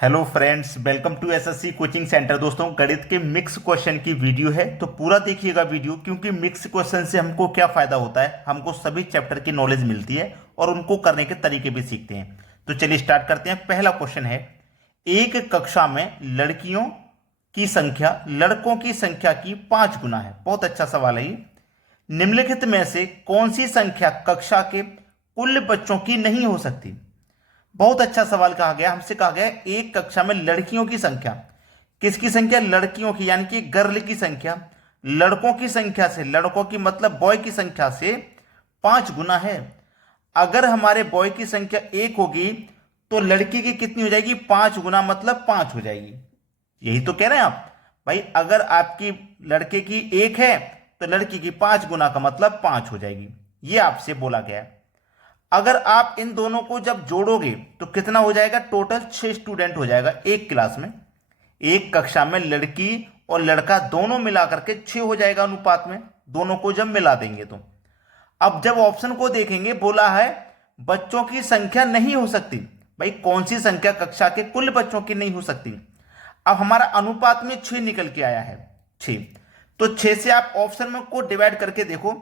Hello friends, welcome to SSC coaching centre. दोस्तों, गणित के मिक्स क्वेश्चन की वीडियो है तो पूरा देखिएगा वीडियो, क्योंकि मिक्स क्वेश्चन से हमको क्या फ़ायदा होता है, हमको सभी चैप्टर की नॉलेज मिलती है और उनको करने के तरीके भी सीखते हैं। तो चलिए स्टार्ट करते हैं। पहला क्वेश्चन है, एक कक्षा में लड़कियों की संख्या लड़कों की संख्या की 5 गुना है। बहुत अच्छा सवाल है ये। निम्नलिखित में से कौन सी संख्या कक्षा के कुल बच्चों की नहीं हो सकती। बहुत अच्छा सवाल कहा गया, हमसे कहा गया एक कक्षा में लड़कियों की संख्या, किसकी संख्या, लड़कियों की, यानी कि गर्ल की संख्या लड़कों की संख्या से, लड़कों की मतलब बॉय की संख्या से 5 गुना है। अगर हमारे बॉय की संख्या 1 होगी तो लड़की की कितनी हो जाएगी, 5 गुना मतलब 5 हो जाएगी। यही तो कह रहे हैं आप भाई, अगर आपकी लड़के की 1 है तो लड़की की 5 गुना का मतलब 5 हो जाएगी। ये आपसे बोला गया है। अगर आप इन दोनों को जब जोड़ोगे तो कितना हो जाएगा, टोटल 6 स्टूडेंट हो जाएगा एक क्लास में। एक कक्षा में लड़की और लड़का दोनों मिलाकर के 6 हो जाएगा अनुपात में, दोनों को जब मिला देंगे तो। अब जब ऑप्शन को देखेंगे, बोला है बच्चों की संख्या नहीं हो सकती। भाई कौन सी संख्या कक्षा के कुल बच्चों की नहीं हो सकती। अब हमारा अनुपात में 6 निकल के आया है, 6। तो 6 से आप ऑप्शन में को डिवाइड करके देखो,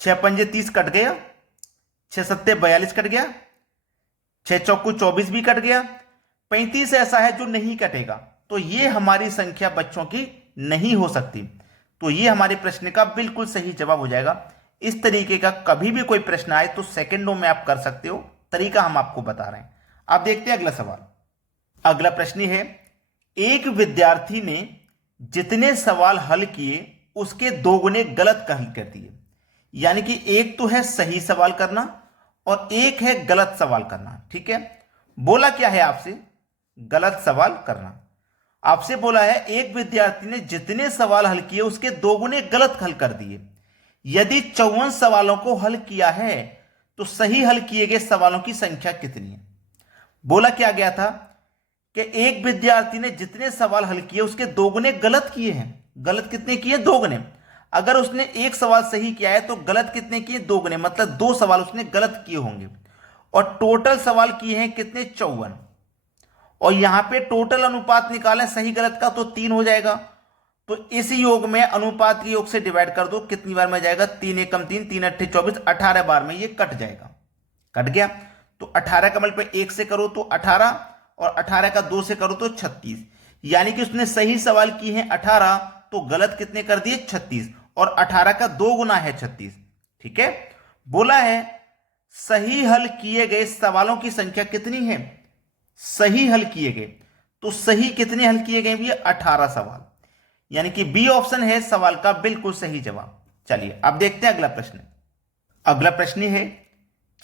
6 पंजे 30 कट गया, 6 सत्ते 42 कट गया, 6 चौको 24 भी कट गया, 35 ऐसा है जो नहीं कटेगा। तो ये हमारी संख्या बच्चों की नहीं हो सकती। तो ये हमारे प्रश्न का बिल्कुल सही जवाब हो जाएगा। इस तरीके का कभी भी कोई प्रश्न आए तो सेकंडों में आप कर सकते हो, तरीका हम आपको बता रहे हैं। अब देखते हैं अगला सवाल। अगला प्रश्न है, एक विद्यार्थी ने जितने सवाल हल किए उसके 2 गुने गलत हल कर दिए। यानी कि एक तो है सही सवाल करना और एक है गलत सवाल करना। ठीक है, बोला क्या है आपसे, गलत सवाल करना। आपसे बोला है एक विद्यार्थी ने जितने सवाल हल किए उसके 2 गुने गलत हल कर दिए। यदि 54 सवालों को हल किया है तो सही हल किए गए सवालों की संख्या कितनी है। बोला क्या गया था कि एक विद्यार्थी ने जितने सवाल हल किए उसके 2 गुने गलत किए हैं। गलत कितने किए, 2 गुने। अगर उसने एक सवाल सही किया है तो गलत कितने किए, 2 गुने, मतलब 2 सवाल उसने गलत किए होंगे। और टोटल सवाल किए हैं कितने, 54। और यहां पे टोटल अनुपात निकालें सही गलत का तो 3 हो जाएगा। तो इस योग में अनुपात के योग से डिवाइड कर दो, कितनी बार में जाएगा, 3 एकम 3, 3 अट्ठे 24, 18 बार में ये कट जाएगा। कट गया तो 18 का मल्टीप्लाई 1 से करो तो 18, और 18 का 2 से करो तो 36। यानी कि उसने सही सवाल किए हैं 18 तो गलत कितने कर दिए, 36। और 18 का 2 गुना है 36। ठीक है, बोला है सही हल किए गए सवालों की संख्या कितनी है, सही हल किए गए। तो सही कितने हल किए गए, भी 18 सवाल। यानी कि बी ऑप्शन है सवाल का बिल्कुल सही जवाब। चलिए अब देखते हैं अगला प्रश्न। अगला प्रश्न है,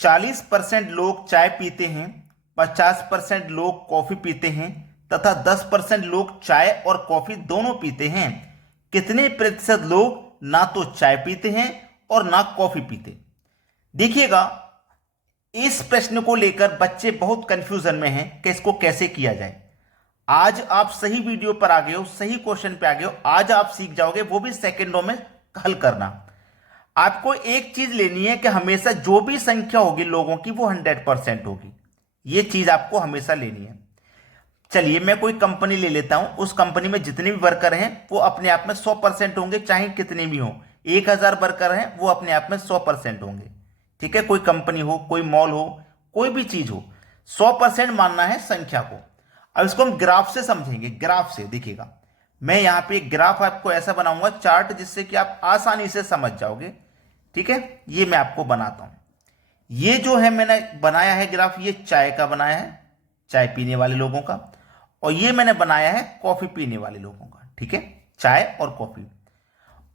40% लोग चाय पीते हैं, 50% लोग कॉफी पीते हैं तथा 10% लोग चाय और कॉफी दोनों पीते हैं। कितने प्रतिशत लोग ना तो चाय पीते हैं और ना कॉफी पीते। देखिएगा, इस प्रश्न को लेकर बच्चे बहुत कंफ्यूजन में हैं कि इसको कैसे किया जाए। आज आप सही वीडियो पर आ गए हो, सही क्वेश्चन पे आ गए हो, आज आप सीख जाओगे, वो भी सेकंडों में हल करना। आपको एक चीज लेनी है कि हमेशा जो भी संख्या होगी लोगों की वो 100% होगी। ये चीज आपको हमेशा लेनी है। चलिए मैं कोई कंपनी ले लेता हूं, उस कंपनी में जितने भी वर्कर हैं वो अपने आप में 100% होंगे, चाहे कितने भी हों। 1000 वर्कर हैं वो अपने आप में 100% होंगे। ठीक है, कोई कंपनी हो, कोई मॉल हो, कोई भी चीज हो, 100% मानना है संख्या को। अब इसको हम ग्राफ से समझेंगे। ग्राफ से देखिएगा, मैं यहां पे एक ग्राफ आपको ऐसा बनाऊंगा चार्ट, जिससे कि आप आसानी से समझ जाओगे। ठीक है, ये मैं आपको बनाता हूं। ये जो है मैंने बनाया है ग्राफ, ये चाय का बनाया है, चाय पीने वाले लोगों का। और ये मैंने बनाया है कॉफी पीने वाले लोगों का। ठीक है, चाय और कॉफी।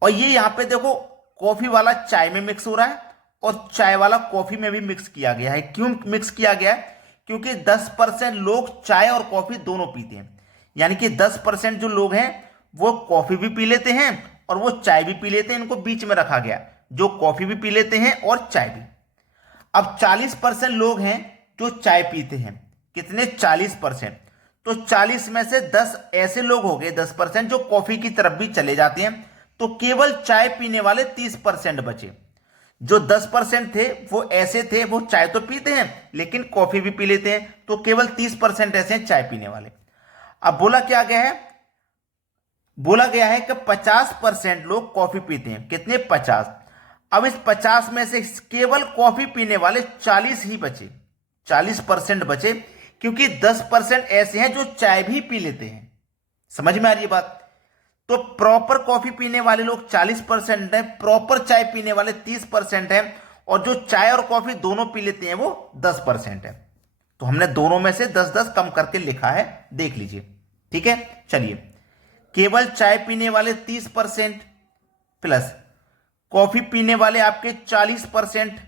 और ये यहां पे देखो, कॉफी वाला चाय में मिक्स हो रहा है और चाय वाला कॉफी में भी मिक्स किया गया है। क्यों मिक्स किया गया है, क्योंकि 10% लोग चाय और कॉफी दोनों पीते हैं। यानी कि 10% जो लोग हैं वो कॉफी भी पी लेते हैं और वो चाय भी पी लेते हैं, इनको बीच में रखा गया, जो कॉफी भी पी लेते हैं और चाय भी। अब 40% लोग हैं जो चाय पीते हैं। कितने, 40%। तो 40 में से 10 ऐसे लोग हो गए, 10% जो कॉफी की तरफ भी चले जाते हैं। तो केवल चाय पीने वाले 30% बचे। जो 10% थे वो ऐसे थे, वो चाय तो पीते हैं लेकिन कॉफी भी पी लेते हैं, तो केवल 30% ऐसे हैं चाय पीने वाले। अब बोला क्या गया है, बोला गया है कि 50% लोग कॉफी पीते हैं। कितने? 50। अब इस 50 में से केवल कॉफी पीने वाले 40 ही बचे, 40% बचे, क्योंकि 10% ऐसे हैं जो चाय भी पी लेते हैं। समझ में आ रही है बात? तो प्रॉपर कॉफी पीने वाले लोग 40% है, प्रॉपर चाय पीने वाले 30% है, और जो चाय और कॉफी दोनों पी लेते हैं वो 10% है। तो हमने दोनों में से 10-10 कम करके लिखा है, देख लीजिए। ठीक है, चलिए, केवल चाय पीने वाले 30% प्लस कॉफी पीने वाले आपके 40%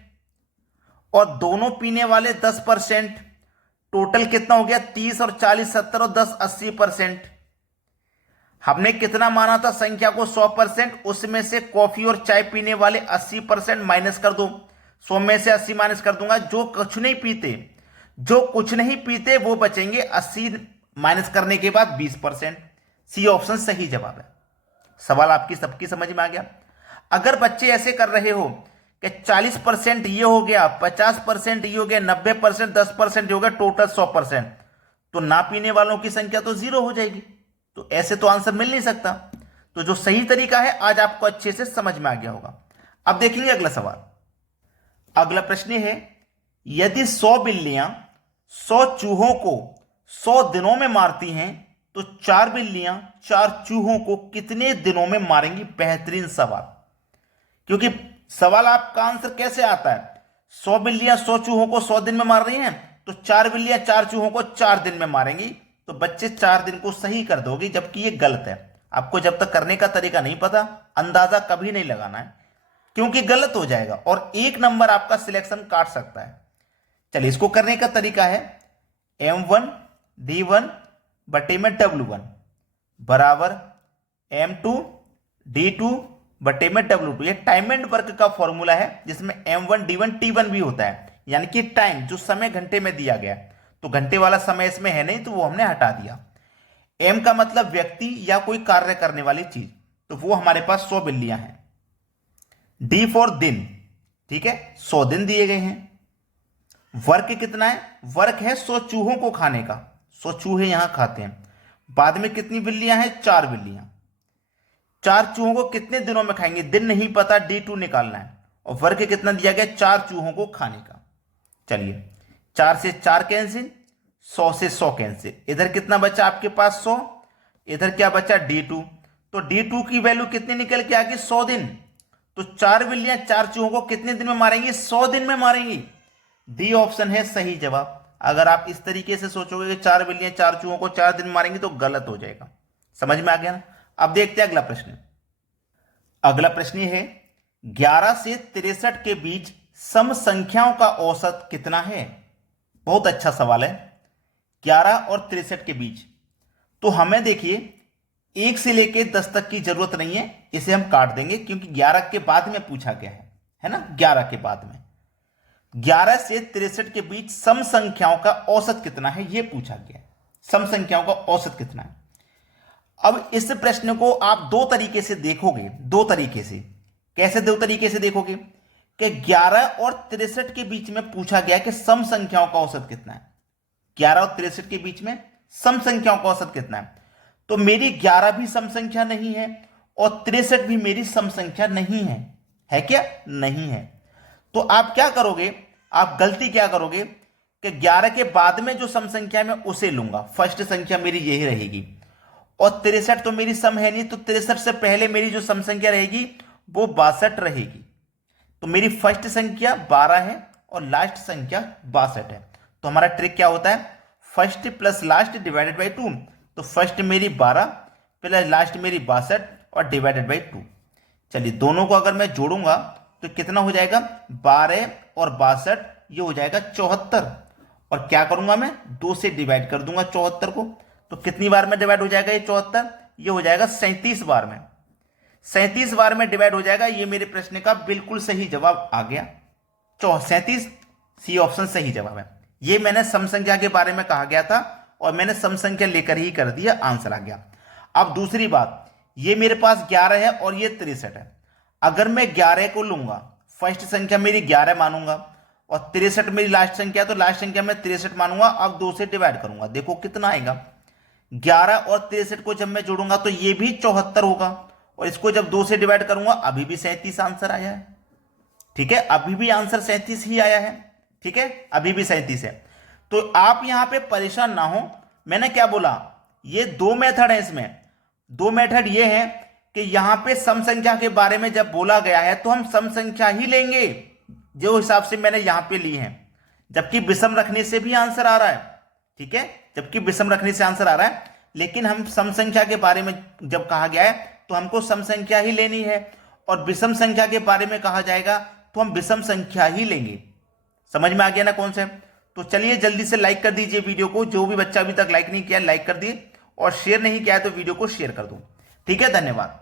और दोनों पीने वाले 10%, टोटल कितना हो गया? 30 और 40 70 और 10 80%। हमने कितना माना था संख्या को? 100%। उसमें से कॉफी और चाय पीने वाले 80% माइनस कर दो, 100 में से 80 माइनस कर दूंगा। जो कुछ नहीं पीते, जो कुछ नहीं पीते वो बचेंगे, 80 माइनस करने के बाद 20%। सी ऑप्शन सही जवाब है। सवाल आपकी सबकी समझ में आ गया? अगर बच्चे ऐसे कर रहे हो कि 40% ये हो गया, 50% ये हो गया, 90% 10% हो गया, टोटल 100%, तो ना पीने वालों की संख्या तो 0 हो जाएगी। तो ऐसे तो आंसर मिल नहीं सकता। तो जो सही तरीका है आज आपको अच्छे से समझ में आ गया होगा। अब देखेंगे अगला सवाल। अगला प्रश्न है, यदि 100 बिल्लियां 100 चूहों को 100 दिनों में मारती हैं तो 4 बिल्लियां 4 चूहों को कितने दिनों में मारेंगी? बेहतरीन सवाल। क्योंकि सवाल आपका आंसर कैसे आता है? 100 बिल्लियां 100 चूहों को 100 दिन में मार रही हैं, तो 4 बिल्लियां 4 चूहों को 4 दिन में मारेंगी। तो बच्चे 4 दिन को सही कर दोगे, जबकि ये गलत है। आपको जब तक करने का तरीका नहीं पता, अंदाजा कभी नहीं लगाना है, क्योंकि गलत हो जाएगा और 1 नंबर आपका सिलेक्शन काट सकता है। चलिए, इसको करने का तरीका है, M1 D1 बटे में W1 बराबर M2 D2 बटे में W2। ये टाइम एंड वर्क का फॉर्मूला है, जिसमें M1 D1 T1 भी होता है, यानी कि टाइम जो समय घंटे में दिया गया। तो घंटे वाला समय इसमें है नहीं, तो वो हमने हटा दिया। M का मतलब व्यक्ति या कोई कार्य करने वाली चीज, तो वो हमारे पास 100 बिल्लियां हैं। D फॉर दिन, ठीक है, 100 दिन दिए गए हैं। वर्क कितना है? वर्क है 100 चूहों को खाने का, 100 चूहे यहां खाते हैं। बाद में कितनी बिल्लियां हैं? 4 बिल्लियां। 4 चूहों को कितने दिनों में खाएंगे? दिन नहीं पता, D2 निकालना है। और वर्क कितना दिया गया? 4 चूहों को खाने का। चलिए, 4 से 4 कैंसिल, 100 से 100 कैंसिल। इधर कितना बचा आपके पास? 100। इधर क्या बचा? D2। तो D2 की वैल्यू कितनी निकल के आ गई? 100 दिन। तो 4 बिल्लियां 4 चूहों को कितने दिन में मारेंगी? 100 दिन में मारेंगी। डी ऑप्शन है सही जवाब। अगर आप इस तरीके से सोचोगे कि 4 बिल्लियां 4 चूहों को 4 दिन मारेंगी, तो गलत हो जाएगा। समझ में आ गया ना? अब देखते हैं अगला प्रश्न। अगला प्रश्न है, 11 से 63 के बीच सम संख्याओं का औसत कितना है? बहुत अच्छा सवाल है। 11 और 63 के बीच, तो हमें देखिए 1 से लेके 10 तक की जरूरत नहीं है, इसे हम काट देंगे, क्योंकि 11 के बाद में पूछा गया है ना? 11 के बाद में 11 से 63 के बीच सम संख्याओं का औसत कितना है, यह पूछा गया। सम संख्याओं का औसत कितना है? अब इस प्रश्न को आप 2 तरीके से देखोगे। 2 तरीके से। कैसे 2 तरीके से देखोगे? कि 11 और 63 के बीच में पूछा गया कि सम संख्याओं का औसत कितना है। 11 और 63 के बीच में सम संख्याओं का औसत कितना है? तो मेरी 11 भी सम संख्या नहीं है और 63 भी मेरी सम संख्या नहीं है क्या? नहीं है। तो आप क्या करोगे? आप गलती क्या करोगे कि 11 के बाद में जो सम संख्या है मैं उसे लूंगा, फर्स्ट संख्या मेरी यही रहेगी। और 63 तो मेरी सम है नहीं, तो 63 से पहले मेरी जो सम संख्या रहेगी वो 62 रहेगी। तो मेरी फर्स्ट संख्या 12 है और लास्ट संख्या 62 है। तो हमारा ट्रिक क्या होता है? First plus last divided by 2। तो फर्स्ट मेरी 12 प्लस लास्ट मेरी 62 और डिवाइडेड बाई 2। चलिए, दोनों को अगर मैं जोड़ूंगा तो कितना हो जाएगा? 12 और 62, ये हो जाएगा 74। और क्या करूंगा मैं? 2 से डिवाइड कर दूंगा 74 को। तो कितनी बार में डिवाइड हो जाएगा ये 74? ये हो जाएगा 37 बार में। 37 बार में डिवाइड हो जाएगा। ये मेरे प्रश्न का बिल्कुल सही जवाब आ गया। 37, सी ऑप्शन सही जवाब है। ये मैंने सम संख्या के बारे में कहा गया था और मैंने सम संख्या लेकर ही कर दिया, आंसर आ गया। अब दूसरी बात, ये मेरे पास 11 है और ये 63 है। अगर मैं 11 को लूंगा फर्स्ट संख्या मेरी 11 मानूंगा और 63 मेरी लास्ट संख्या, तो लास्ट संख्या में 63 मानूंगा। अब 2 से डिवाइड करूंगा, देखो कितना आएगा। 11 और 63 को जब मैं जोड़ूंगा तो ये भी 74 होगा, और इसको जब 2 से डिवाइड करूंगा अभी भी 37 आंसर आया है। ठीक है, अभी भी आंसर 37 ही आया है। ठीक है, अभी भी 37 है। तो आप यहां पे परेशान ना हो, मैंने क्या बोला, ये 2 मेथड है। इसमें 2 मेथड ये है कि यहां पे सम संख्या के बारे में जब बोला गया है तो हम सम संख्या ही लेंगे जो हिसाब से मैंने यहां पे ली है, जबकि विषम रखने से भी आंसर आ रहा है। ठीक है, जबकि विषम रखने से आंसर आ रहा है, लेकिन हम सम संख्या के बारे में जब कहा गया है तो हमको सम संख्या ही लेनी है, और विषम संख्या के बारे में कहा जाएगा तो हम विषम संख्या ही लेंगे। समझ में आ गया ना कॉन्सेप्ट? तो चलिए जल्दी से लाइक कर दीजिए वीडियो को, जो भी बच्चा अभी तक लाइक नहीं किया लाइक कर दिए, और शेयर नहीं किया है तो वीडियो को शेयर कर दो। ठीक है, धन्यवाद।